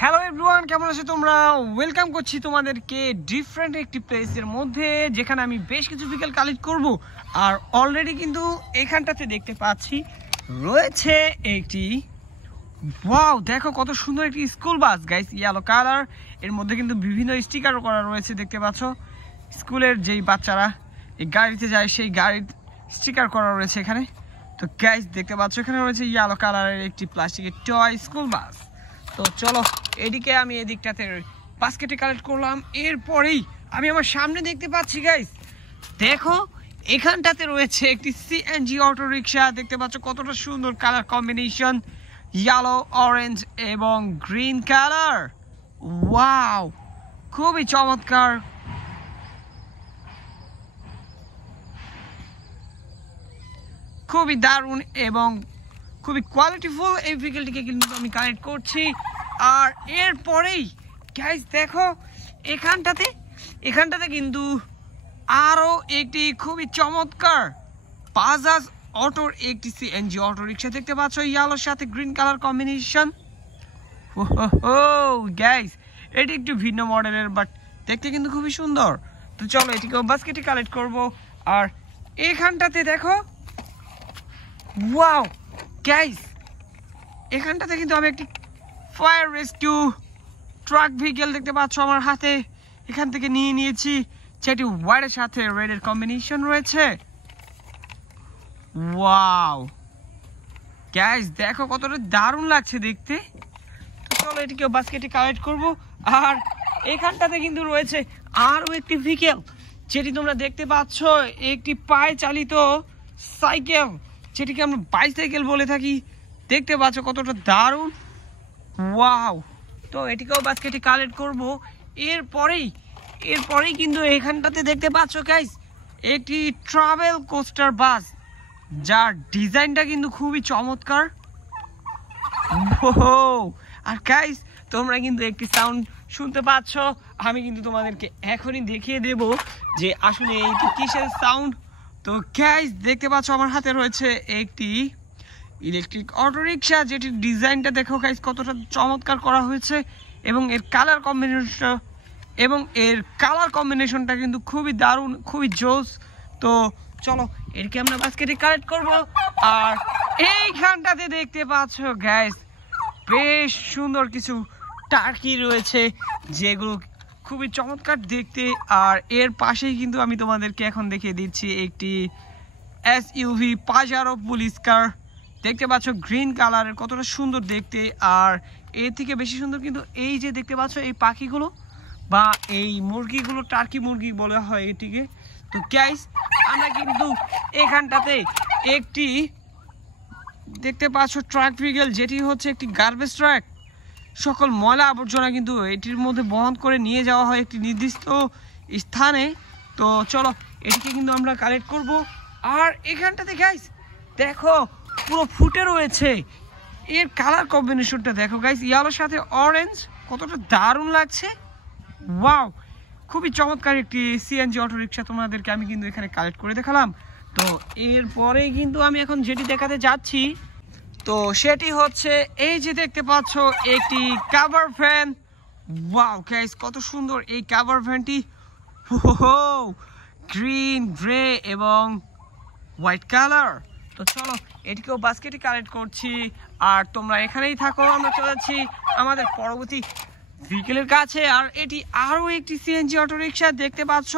Hello everyone, কেমন আছো তোমরা? ওয়েলকাম করছি তোমাদেরকে ডিফারেন্ট একটি প্লেসের মধ্যে, যেখানে আমি বেশ কিছু ভেহিকল কালেক্ট করব। আর অলরেডি কিন্তু এখানটাতে দেখতে পাচ্ছি রয়েছে একটি, ওয়াও দেখো কত সুন্দর একটি school bus guys, yellow colour. এর মধ্যে কিন্তু বিভিন্ন স্টিকারও করা রয়েছে, দেখতে পাচ্ছ স্কুলের যেই বাচ্চারা এই গাড়িতে যায় সেই গাড়ির স্টিকার করা রয়েছে এখানে। তো গাইস দেখতে পাচ্ছ এখানে রয়েছে ইয়েলো কালারের একটি প্লাস্টিকের টয় স্কুল বাস। তো চলো এদিকে আমি এদিকটাতে বাস্কেটে কালেক্ট করলাম। এরপরেই আমি আমার সামনে দেখতে পাচ্ছি গাইস, দেখো এখানটাতে রয়েছে একটি সিএনজি অটো রিক্সা। দেখতে পাচ্ছ কতটা সুন্দর কালার কম্বিনেশন, ইয়েলো, অরেঞ্জ এবং গ্রিন কালার। ওয়াও, খুবই চমৎকার, খুবই দারুণ এবং খুবই কোয়ালিটিফুল এই ভেহিকলটিকে কিন্তু আমি কালেক্ট করছি। আর এরপরেই গাইস দেখো এখানটাতে কিন্তু আরও একটি খুবই চমৎকার বাজাজ অটোর একটি সিএনজি অটো রিক্সা দেখতে পাচ্ছ, ইয়েলোর সাথে গ্রিন কালার কম্বিনেশন। ও গাইস, এটি একটু ভিন্ন মডেলের, বাট দেখতে কিন্তু খুবই সুন্দর। তো চলো এটিকেও বাস্কেটে কালেক্ট করব। আর এখানটাতে দেখো, ওয়াও গাইস, এখানটাতে কিন্তু আমি একটি ফায়ার রেস্কিউ ট্রাক ভেহিকল দেখতে পাচ্ছ আমার হাতে, এখান থেকে নিয়ে নিয়েছি, যেটি হোয়াইটের সাথে রেডের কম্বিনেশন রয়েছে। ওয়াও গাইস, দেখো কতটা দারুণ লাগছে দেখতে। তো চলো এটিকেও বাস্কেটে কালেক্ট করব। আর এখানটাতে কিন্তু রয়েছে আরও একটি ভেহিকল, যেটি তোমরা দেখতে পাচ্ছ একটি পায়ে চালিত সাইকেল, যেটিকে আমরা বাইসাইকেল বলে থাকি। দেখতে পাচ্ছ কতটা দারুণ, ওয়াও। তো এটিকেও বাস্কেটে কালেক্ট করব। এরপরেই কিন্তু এখানটাতে দেখতে পাচ্ছ গাইস একটি ট্রাভেল কোস্টার বাস, যার ডিজাইনটা কিন্তু খুবই চমৎকার। আর গাইস তোমরা কিন্তু একটি সাউন্ড শুনতে পাচ্ছ, আমি কিন্তু তোমাদেরকে এখনই দেখিয়ে দেব যে আসলে এইটি কিসের সাউন্ড। তো গাইস দেখতে পাচ্ছ আমার হাতে রয়েছে একটি ইলেকট্রিক অটো রিক্সা, যেটির ডিজাইনটা দেখো গাইস কতটা চমৎকার করা হয়েছে, এবং এর কালার কম্বিনেশনটা কিন্তু খুবই দারুণ, খুবই জোস। তো চলো এটাকে আমরা বাস্কেটে কালেক্ট করব। আর এইখানটাতে দেখতে পাচ্ছ গাইস বেশ সুন্দর কিছু টার্কি রয়েছে, যেগুলো খুবই চমৎকার দেখতে। আর এর পাশেই কিন্তু আমি তোমাদেরকে এখন দেখিয়ে দিচ্ছি একটি এসইউভি পাজারো পুলিশ কার, দেখতে পাচ্ছ গ্রিন কালারের, কতটা সুন্দর দেখতে। আর এর থেকে বেশি সুন্দর কিন্তু এই যে দেখতে পাচ্ছ এই পাখিগুলো বা এই মুরগিগুলো, টার্কি মুরগি বলা হয় এটিকে। তো গাইস আমরা কিন্তু এখানটাতে একটি দেখতে পাচ্ছ ট্রাক ভেহিকল, যেটি হচ্ছে একটি গার্বেজ ট্রাক। সকল ময়লা আবর্জনা কিন্তু এটির মধ্যে বহন করে নিয়ে যাওয়া হয় একটি নির্দিষ্ট স্থানে। তো চলো এটিকে কিন্তু আমরা কালেক্ট করব। আর এখানটাতে গাইস দেখো পুরো ফুটে রয়েছে, এর কালার কম্বিনেশনটা দেখো গাইস, ইয়েলোর সাথে অরেঞ্জ, কতটা দারুণ লাগছে। ওয়াও, খুবই চমৎকার একটি সিএনজি অটো রিক্সা তোমাদেরকে আমি কিন্তু এখানে কালেক্ট করে দেখালাম। তো এরপরেই কিন্তু আমি এখন যেটি দেখাতে যাচ্ছি, তো সেটি হচ্ছে এই যে দেখতে পাচ্ছ একটি কাভার ভ্যান। ওয়াও গাইস, কত সুন্দর এই কাভার ভ্যানটি, গ্রিন, গ্রে এবং হোয়াইট কালার। তো চলো এটিকেও বাস্কেটে কালেক্ট করছি। আর তোমরা এখানেই থাকো, আমরা চলে যাচ্ছি আমাদের পরবর্তী ভেহিকলের কাছে। আর এটি আরও একটি সিএনজি অটো রিক্সা, দেখতে পাচ্ছ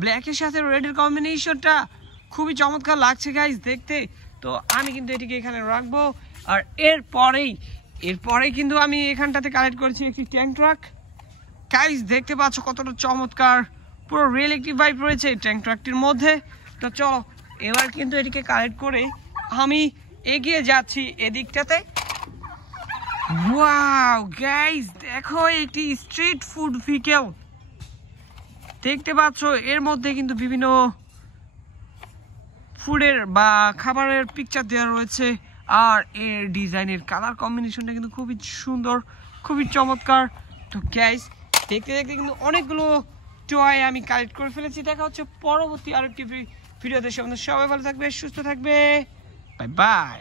ব্ল্যাকের সাথে রেডের কম্বিনেশনটা খুবই চমৎকার লাগছে গাইস দেখতে। তো আমি কিন্তু এটিকে এখানে রাখবো। আর এরপরেই কিন্তু আমি এখানটাতে কালেক্ট করেছি একটি ট্যাঙ্ক ট্রাক গাইস, দেখতে পাচ্ছ কতটা চমৎকার, পুরো রিয়েল একটি ভাইব রয়েছে এই ট্যাঙ্ক ট্রাকটির মধ্যে। তো চলো এবার কিন্তু এটিকে কালেক্ট করে আমি এগিয়ে যাচ্ছি এদিকটাতে। ওয়াও গাইস, দেখো একটি স্ট্রিট ফুড ভেহিকল, দেখতে পাচ্ছ এর মধ্যে কিন্তু বিভিন্ন ফুডের বা খাবারের পিকচার দেওয়া রয়েছে। আর এর ডিজাইনের কালার কম্বিনেশনটা কিন্তু খুবই সুন্দর, খুবই চমৎকার। তো গাইস দেখতে দেখতে কিন্তু অনেকগুলো টয় আমি কালেক্ট করে ফেলেছি। দেখা হচ্ছে পরবর্তী আরেকটি ভিডিওতে। সবাই ভালো থাকবে, সুস্থ থাকবে, বাই বাই।